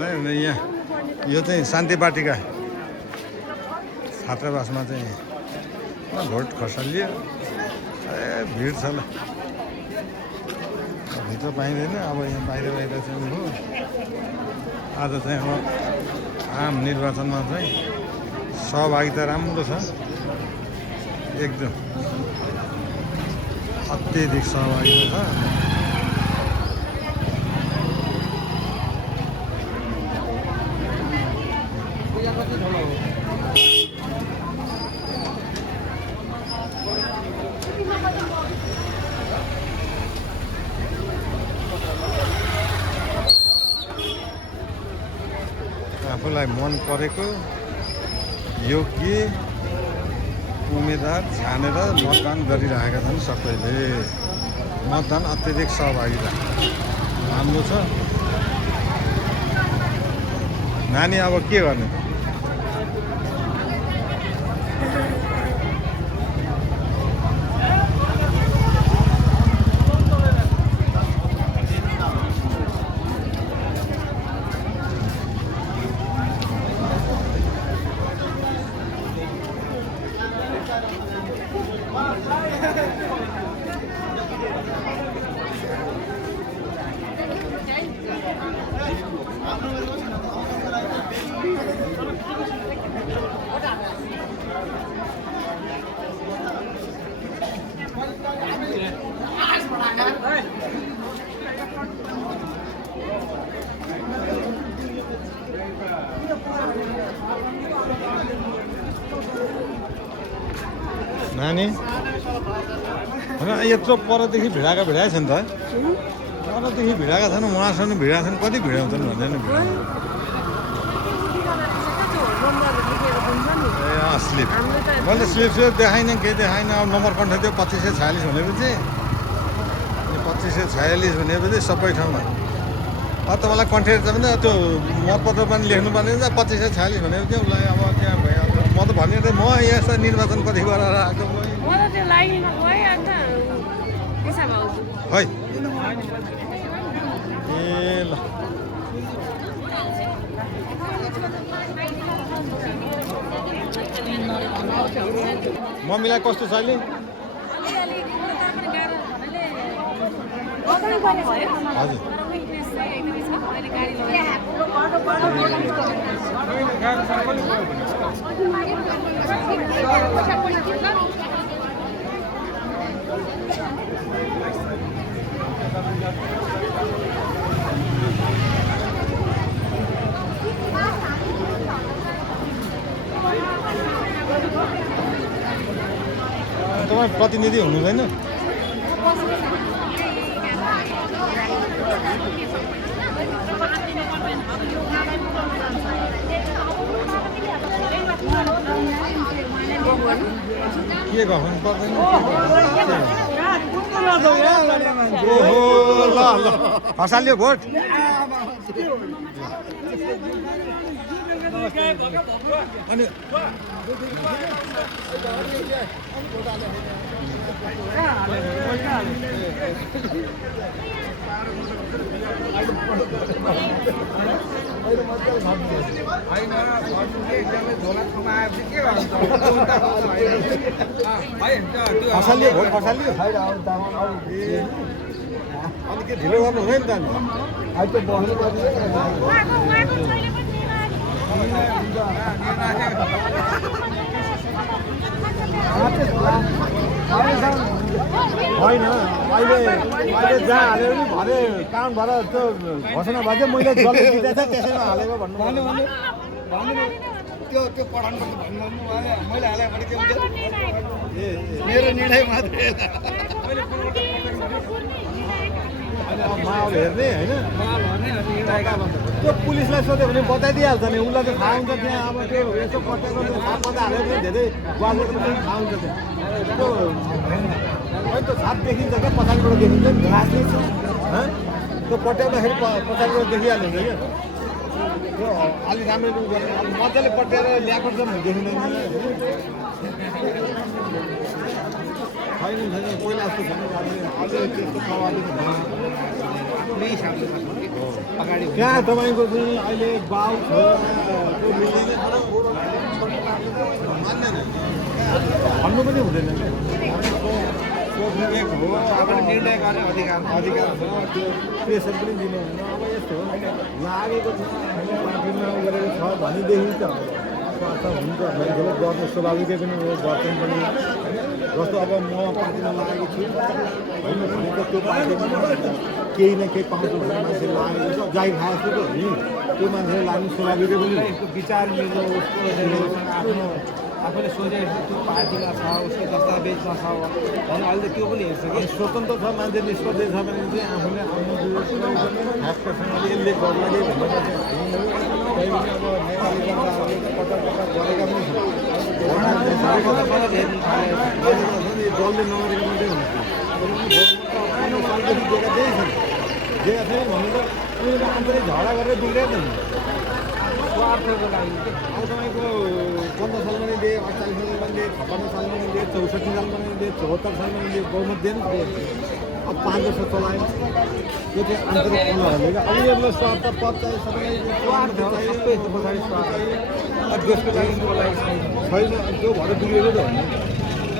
हुँदैन यहाँ यो चाहिँ शान्ति पार्टीका छात्रावासमा चाहिँ भोट खसालियो ए भिड छ ल भित्र पाइँदैन अब यहाँ बाहिर बाहिर चाहिँ हो आज चाहिँ अब आम निर्वाचनमा चाहिँ सहभागिता राम्रो छ एकदम अत्यधिक सहभागिता छ आफूलाई मन परेको योग्य उम्मेदवार छानेर मतदान गरिरहेका छन् सबैले मतदान अत्यधिक सहभागिता राम्रो छ नानी अब के गर्ने नानी यत्रो परदेखि भिडाएको भिडाएको छ नि त परदेखि भिडाएका छन् उहाँसँग भिडाएको छन् कति भिडाउँछन् भन्दै नि ए स्लिप मैले स्लिप देखाइनँ केही देखाइनँ अब नम्बर कन्ठ थियो 2546 भनेपछि 2546 भनेपछि सबै ठाउँमा अब तपाईँलाई कन्ट्याक्ट छ भने त्यो मतपत्र पनि लेख्नुपर्ने 2546 भनेपछि उसलाई अब त्यहाँ भयो म त भने म यहाँ निर्वाचन कति गरेर आएको है ए ल मम्मीलाई कस्तो छ अहिले हजुर तपाईँ प्रतिनिधि हुनुहुँदैन के गर्नु पर्दैन ओहो ल ल खसाल्यो भोट अनि खसालियो भोट खसालियो अनि के ढिलो गर्नु हुँदैन त होइन अहिले जहाँ हालेर पनि भरे काम भएर त्यो घोषणा भयो मैले जसले जितेको थिएँ त्यसैमा हालेको भन्नु त्यो पठाउनु भन्नु मैले हालेको भने के हुन्छ मेरो निर्णय मात्रै माहौल हेर्ने होइन त्यो पुलिसलाई सोध्यो भने बताइदिइहाल्छ नि उसलाई त थाहा हुन्छ त्यहाँ अब त्यो यसो पट्याएको पत्ता हालेर पनि धेरै ग्वालको पनि थाहा हुन्छ त्यो होइन त्यो छाप देखिन्छ क्या पछाडिबाट देखिन्छ नि राजनीति त्यो पट्याउँदाखेरि पछाडिबाट देखिहाल्यो क्या त्यो अलिक राम्रो मजाले पट्याएर ल्याएको छ भने देखिँदैन छैन पहिला जस्तो छैन अझै त्यस्तो प्रभावित हुँदैन कुनै हिसाबले अगाडि कहाँ तपाईँको चाहिँ अहिले बाउ छोराको मिल्ने भन्नु पनि हुँदैन क्या विवेक हो अब निर्णय गर्ने अधिकार अधिकार छ त्यो प्रेसर पनि दिनु हुँदैन अब यस्तो हो लागेको छ पार्टीमा गरेको छ भनेदेखि त स्वार्थ हुन्छ मान्छेले गर्नु स्वाभाविकै पनि हो गर्छन् पनि जस्तो अब म पार्टीमा लागेको छु होइन भने त त्यो पार्टीमा केही न केही पाउँछ भने मान्छे लागेको छ जाई खाए जस्तो त हो नि त्यो मान्छेले लाग्नु स्वाभाविकै पनि हो। उसको विचार मिल्यो उसको आफ्नो आफूले सोचेको त्यो पार्टीमा छ उसको दस्तावेजमा छ भने अहिले त त्यो पनि हेर्छ कि अनि स्वतन्त्र छ मान्छे निष्पत्ति छ भने चाहिँ आफूले आफ्नो ठ्याक्कसँगले यसले गर्ला कि भनेर चाहिँ कहिले पनि अब नेपाली जनताहरूले पटक पटक गरेका पनि छन् दलले नगरेको मात्रै हुन्छ सालदेखि दिएका त्यही छन् दिएका छैन भने त उनीहरूले आन्तरिक झगडा गरेर बिग्रेको नि स्वार्थको लागि के अब तपाईँको 15 सालमा नै दिए 48 सालमा दिए 56 सालमा नै दिए 64 सालमा नै दिए 74 सालमा नै दिए बहुमत दिएन अब 5 वर्ष चलायो त्यो चाहिँ आन्तरिक कुराहरूले अब उनीहरूलाई स्वार्थ पद चाहियो सबैलाई स्वार्थ चाहियो पछाडि स्वार्थ चाहियो अब देशको लागि छैन त्यो भएर बिग्रेको त हो नि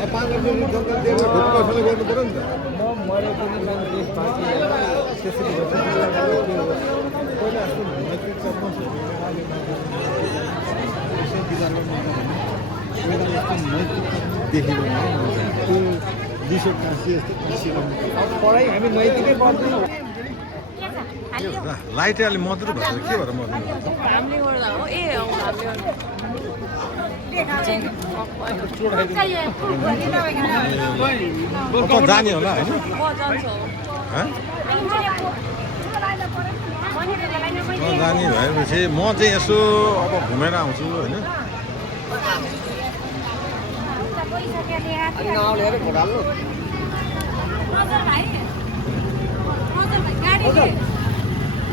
अब 5 वर्ष जनता दिएर ढुक्कसँग गर्नु पऱ्यो नि त म मरे पनि मेरो देश पार्टी त्यसरी गर्छ पहिला जस्तो नैतिक कर्म यसो विचार गर्नु पहिला जस्तो नैतिक देखेको त्यो दिशो काँसी जस्तो काँसिरहनु पढाइ हामी नैतिकै पढ्दैनौँ लाइटै अलिक मधुरो भन्छ के भएर मधुरो हामीले गर्दा हो ए अब जाने होला होइन जाने भएपछि म चाहिँ यसो अब घुमेर आउँछु होइन नआउनेहरू भोट हाल्नु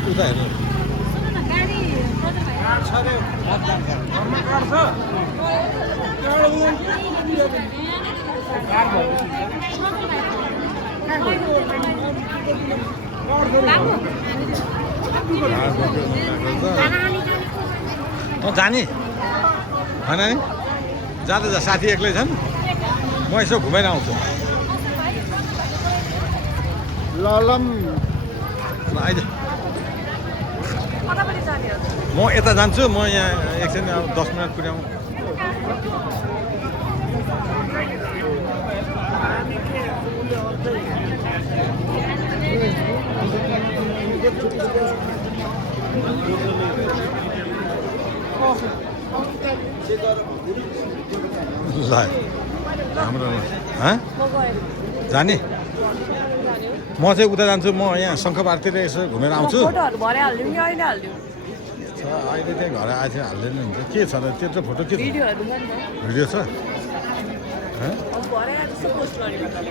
उता हेर्नु जाने होइन नि जाँदा जा साथी एक्लै छन् म यसो घुमेर आउँछु ललम आइज म यता जान्छु म यहाँ एकछिन अब 10 मिनट पुर्याउँ ल हाम्रो जाने म चाहिँ उता जान्छु म यहाँ शङ्खबारतिर यसो घुमेर आउँछु अहिले त्यहाँ घर आएछ हाल्दैन हुन्छ के छ र त्यो फोटो के छ भिडियो छ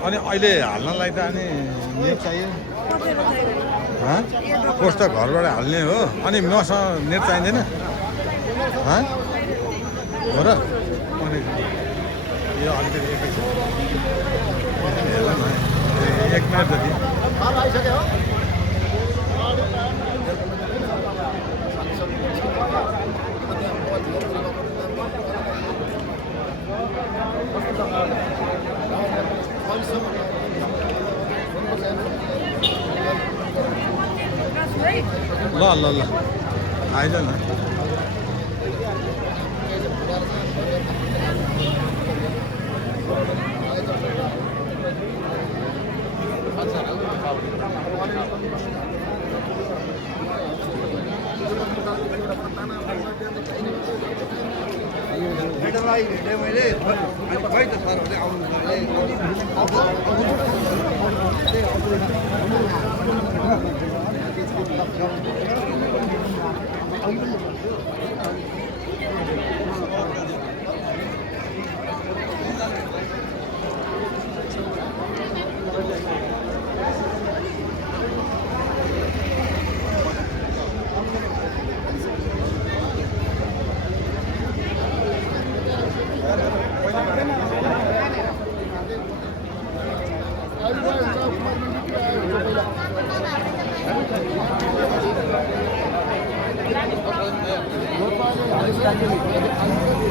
अनि अहिले हाल्नलाई त अनि नेट चाहियो पोस्ट त घरबाट हाल्ने हो अनि मसँग नेट चाहिँदैन हो र अनि यो अलिकति एकैछिन हेर्नु न 1 मिनट जति ल ल ल आइज न मैले खै त सरहरूले आउनु 40 40